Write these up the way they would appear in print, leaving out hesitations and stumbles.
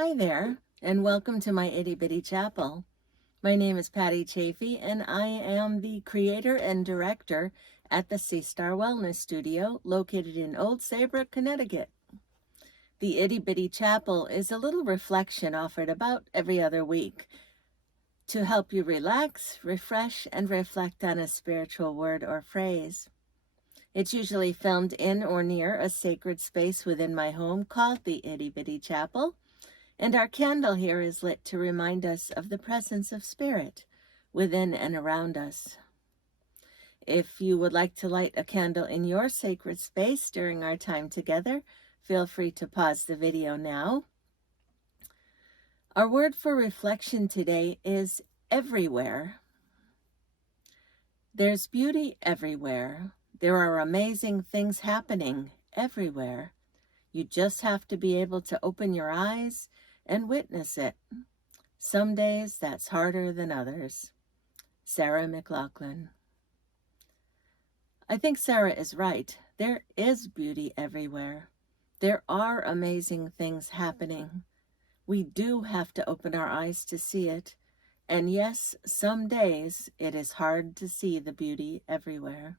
Hi there, and welcome to my Itty Bitty Chapel. My name is Patty Chafee, and I am the creator and director at the Sea Star Wellness Studio located in Old Saybrook, Connecticut. The Itty Bitty Chapel is a little reflection offered about every other week to help you relax, refresh, and reflect on a spiritual word or phrase. It's usually filmed in or near a sacred space within my home called the Itty Bitty Chapel. And our candle here is lit to remind us of the presence of Spirit within and around us. If you would like to light a candle in your sacred space during our time together, feel free to pause the video now. Our word for reflection today is everywhere. There's beauty everywhere. There are amazing things happening everywhere. You just have to be able to open your eyes and witness it. Some days that's harder than others. Sarah McLachlan. I think Sarah is right. There is beauty everywhere. There are amazing things happening. We do have to open our eyes to see it. And yes, some days it is hard to see the beauty everywhere.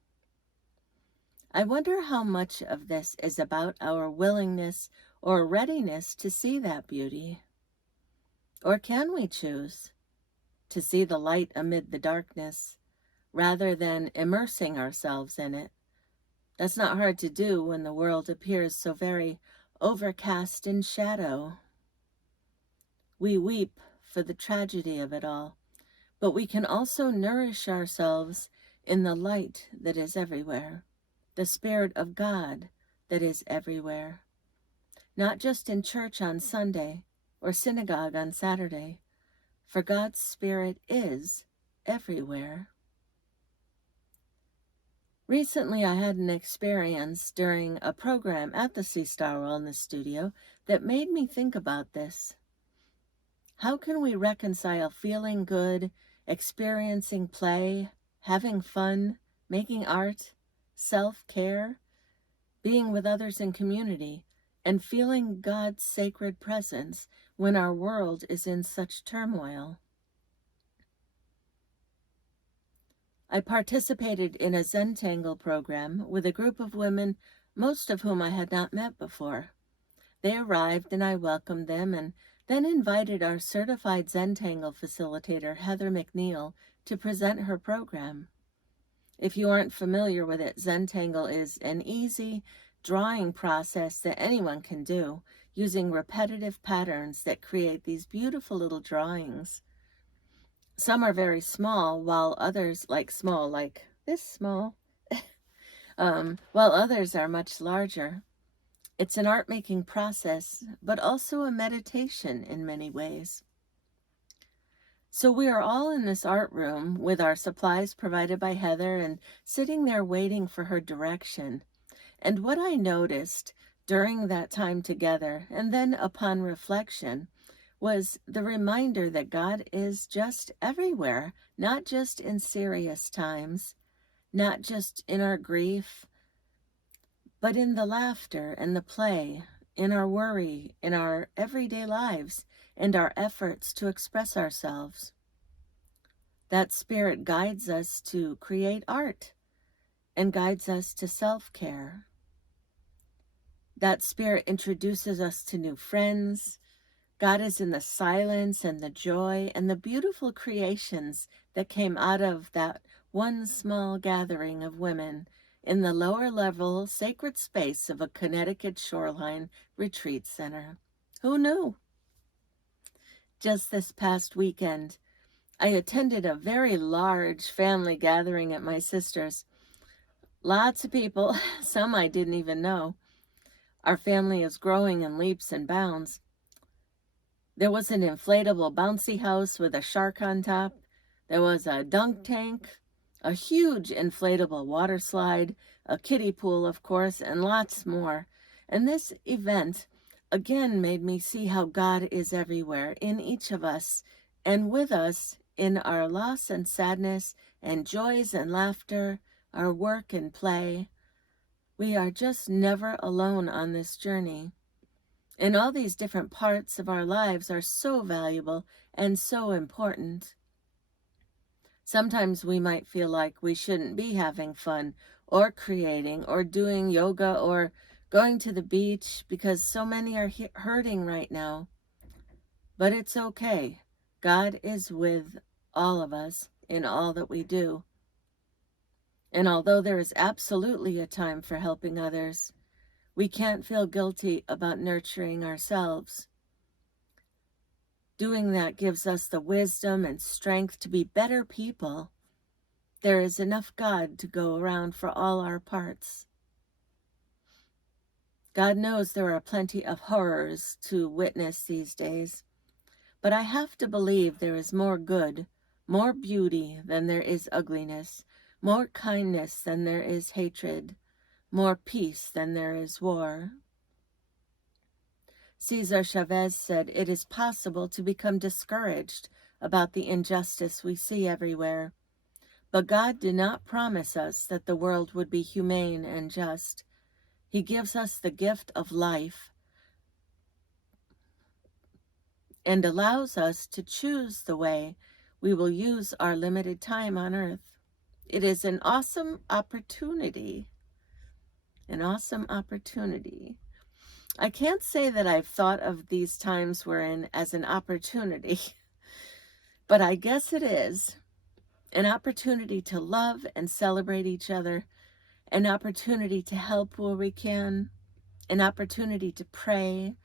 I wonder how much of this is about our willingness or readiness to see that beauty. Or can we choose to see the light amid the darkness rather than immersing ourselves in it? That's not hard to do when the world appears so very overcast in shadow. We weep for the tragedy of it all, but we can also nourish ourselves in the light that is everywhere, the Spirit of God that is everywhere, not just in church on Sunday or synagogue on Saturday, for God's Spirit is everywhere. Recently, I had an experience during a program at the Sea Star Wellness Studio that made me think about this. How can we reconcile feeling good, experiencing play, having fun, making art, self-care, being with others in community, and feeling God's sacred presence when our world is in such turmoil? I participated in a Zentangle program with a group of women, most of whom I had not met before. They arrived and I welcomed them and then invited our certified Zentangle facilitator, Heather McNeil, to present her program. If you aren't familiar with it, Zentangle is an easy drawing process that anyone can do using repetitive patterns that create these beautiful little drawings. Some are very small, while others, like this small, while others are much larger. It's an art-making process, but also a meditation in many ways. So we are all in this art room with our supplies provided by Heather and sitting there waiting for her direction. And what I noticed during that time together, and then upon reflection, was the reminder that God is just everywhere, not just in serious times, not just in our grief, but in the laughter and the play, in our worry, in our everyday lives, and our efforts to express ourselves. That Spirit guides us to create art and guides us to self-care. That Spirit introduces us to new friends. God is in the silence and the joy and the beautiful creations that came out of that one small gathering of women in the lower level sacred space of a Connecticut shoreline retreat center. Who knew? Just this past weekend, I attended a very large family gathering at my sister's. Lots of people, some I didn't even know. Our family is growing in leaps and bounds. There was an inflatable bouncy house with a shark on top. There was a dunk tank, a huge inflatable water slide, a kiddie pool, of course, and lots more. And this event again made me see how God is everywhere in each of us and with us in our loss and sadness and joys and laughter, our work and play. We are just never alone on this journey. And all these different parts of our lives are so valuable and so important. Sometimes we might feel like we shouldn't be having fun or creating or doing yoga or going to the beach because so many are hurting right now. But it's okay. God is with all of us in all that we do. And although there is absolutely a time for helping others, we can't feel guilty about nurturing ourselves. Doing that gives us the wisdom and strength to be better people. There is enough God to go around for all our parts. God knows there are plenty of horrors to witness these days, but I have to believe there is more good, more beauty than there is ugliness, more kindness than there is hatred, more peace than there is war. Cesar Chavez said, "It is possible to become discouraged about the injustice we see everywhere. But God did not promise us that the world would be humane and just. He gives us the gift of life and allows us to choose the way we will use our limited time on earth. It is an awesome opportunity. An awesome opportunity." I can't say that I've thought of these times we're in as an opportunity, but I guess it is. An opportunity to love and celebrate each other, an opportunity to help where we can, an opportunity to pray,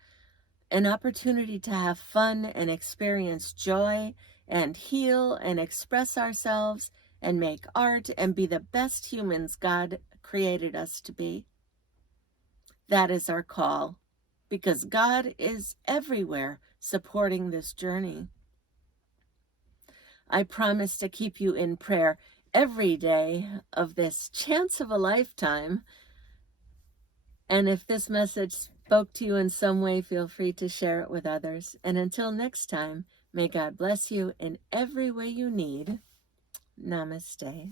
an opportunity to have fun and experience joy and heal and express ourselves and make art and be the best humans God created us to be. That is our call, because God is everywhere supporting this journey. I promise to keep you in prayer every day of this chance of a lifetime. And if this message spoke to you in some way, feel free to share it with others. And until next time, may God bless you in every way you need. Namaste.